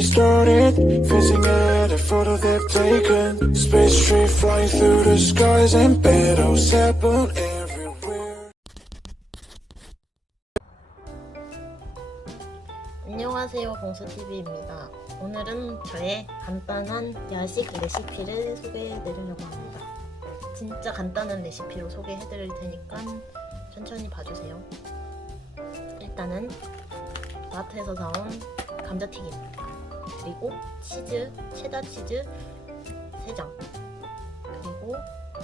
started. Fizzing at a photo they've taken. Space tree flying through the skies and battles happen everywhere. 안녕하세요 봉수TV입니다 오늘은 저의 간단한 야식 레시피를 소개해드리려고 합니다 진짜 간단한 레시피로 소개해드릴 테니까 천천히 봐주세요 일단은 마트에서 사온 감자튀김 그리고 치즈, 체다 치즈 3장 그리고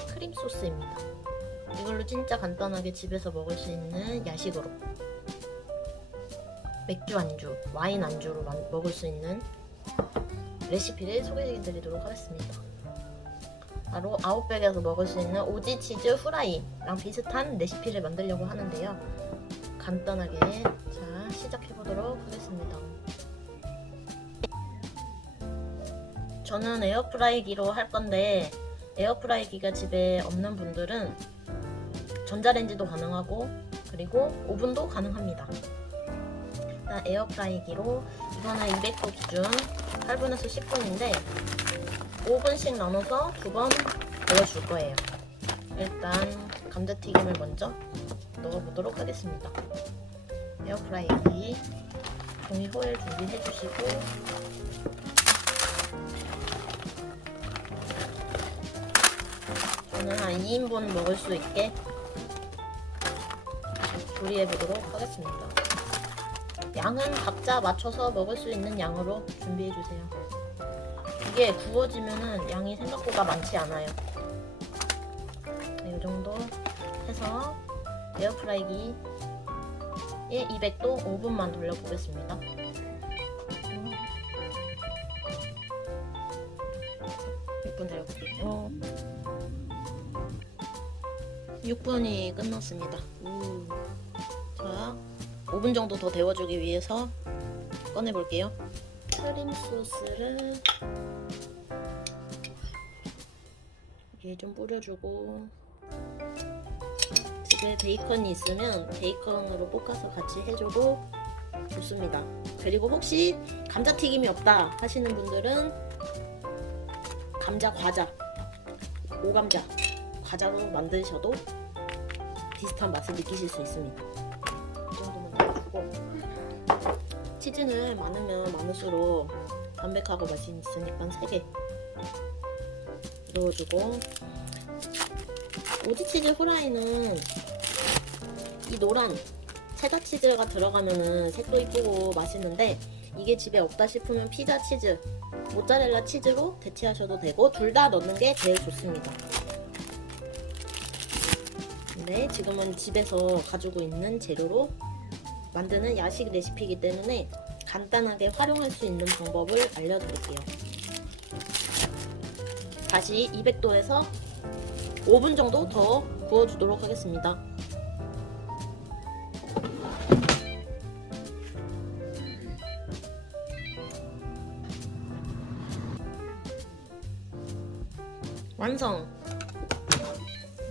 크림 소스입니다 이걸로 진짜 간단하게 집에서 먹을 수 있는 야식으로 맥주 안주, 와인 안주로 만- 먹을 수 있는 레시피를 소개해 드리도록 하겠습니다. 바로 아웃백에서 먹을 수 있는 오지 치즈 후라이랑 비슷한 레시피를 만들려고 하는데요. 간단하게 자 시작해 보도록 하겠습니다. 저는 에어프라이기로 할 건데 에어프라이기가 집에 없는 분들은 전자레인지도 가능하고 그리고 오븐도 가능합니다. 일단 에어프라이기로 이거는 200도 기준 8분에서 10분인데 5분씩 나눠서 두 번 넣어줄 거예요. 일단 감자튀김을 먼저 넣어보도록 하겠습니다. 에어프라이기 종이 호일 준비해 주시고 저는 한 2인분 먹을 수 있게 조리해 보도록 하겠습니다. 양은 각자 맞춰서 먹을 수 있는 양으로 준비해 주세요. 이게 구워지면은 양이 생각보다 많지 않아요. 네, 이 정도 해서 에어프라이기에 200도 5분만 돌려보겠습니다. 6분이 끝났습니다. 우. 자, 5분 정도 더 데워주기 위해서 꺼내볼게요. 크림 소스를 여기에 좀 뿌려주고 집에 베이컨이 있으면 베이컨으로 볶아서 같이 해줘도 좋습니다. 그리고 혹시 감자튀김이 없다 하시는 분들은 감자 과자, 오감자 과자로 만드셔도 비슷한 맛을 느끼실 수 있습니다. 이 정도만 넣어주고 치즈는 많으면 많을수록 담백하고 맛이 있으니까 3개 넣어주고 오지치즈 후라이는 이 노란 체다 치즈가 들어가면은 색도 이쁘고 맛있는데 이게 집에 없다 싶으면 피자 치즈, 모짜렐라 치즈로 대체하셔도 되고 둘 다 넣는 게 제일 좋습니다. 근데 지금은 집에서 가지고 있는 재료로 만드는 야식 레시피이기 때문에 간단하게 활용할 수 있는 방법을 알려드릴게요. 다시 200도에서 5분 정도 더 구워주도록 하겠습니다. 완성!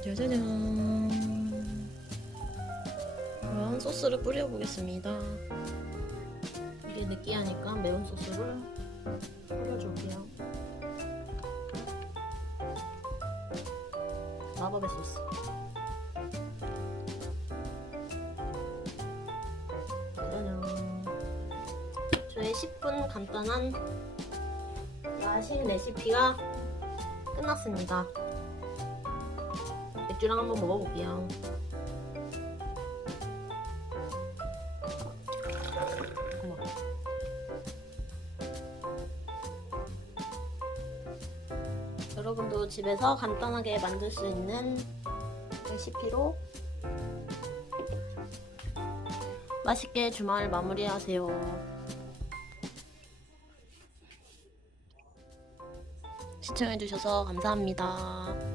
짜자잔! 그럼 소스를 뿌려보겠습니다. 이게 느끼하니까 매운 소스를 뿌려줄게요. 마법의 소스. 짜잔. 저의 10분 간단한 야식 레시피가 끝났습니다. 맥주랑 한번 먹어볼게요. 여러분도 집에서 간단하게 만들 수 있는 레시피로 맛있게 주말 마무리하세요. 시청해주셔서 감사합니다.